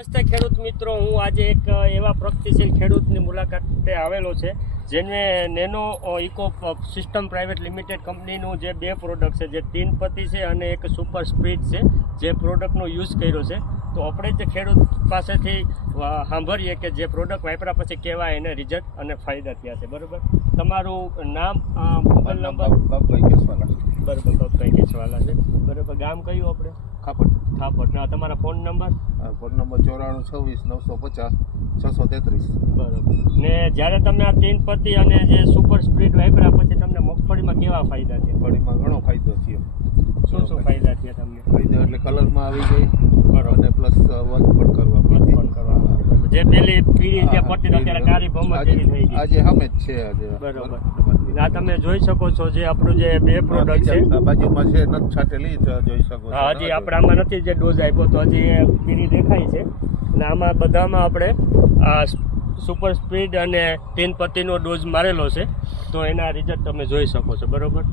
નમસ્તે ખેડૂત મિત્રો, હું આજે એક એવા પ્રગતિશીલ ખેડૂતની મુલાકાતે આવેલો છે જેને nano ecosystem private limited કંપનીનું જે બે પ્રોડક્ટ છે, જે 3 પતિ છે અને એક સુપર સ્પીડ છે, જે પ્રોડક્ટનો યુઝ કર્યો છે. તો આપણે જે ખેડૂત પાસેથી સાંભળીએ કે જે પ્રોડક્ટ વાપર્યા પછી કેવા એને રિઝલ્ટ અને ફાયદા થયા છે. બરાબર, તમારું નામ, મોબાઈલ નંબર? બાપભાઈ કેસવાલા. બરાબર, બાપભાઈ કેસવાલા છે. બરાબર, ગામ કયું આપણે? ખાપટ. ખાપટ. તમારા ફોન નંબર? Phone number 9426 950 633. બરાબર. ને જ્યારે તમે આ 3 પતિ અને જે સુપર સ્પ્રીડ વાપર્યા પછી તમને મગફળીમાં કેવા ફાયદા છે? મગફળીમાં ઘણો ફાયદો થયો. શું ફાયદા થયા તમને? ફાયદો એટલે કલરમાં આવી ગઈ. બરાબર. અને પ્લસ વર્ક પણ કરવા પણ કરવા જે પેલી પીળી જે પટ્ટી અત્યારે કાળી ભમર જેવી થઈ ગઈ, આજે સામે જ છે આજે. બરાબર. આ તમે જોઈ શકો છો જે આપણું જે બે પ્રોડક્ટ છે, બાજુમાં છે નથ છાટેલી જોઈ શકો છો. હા, હજી આપણે આમાં નથી જે ડોઝ આપ્યો તો હજી એ પીળી દેખાય છે. અને આમાં બધામાં આપણે આ સુપર સ્પીડ અને 3 પતિનો ડોઝ મારેલો છે, તો એના રિઝલ્ટ તમે જોઈ શકો છો. બરાબર.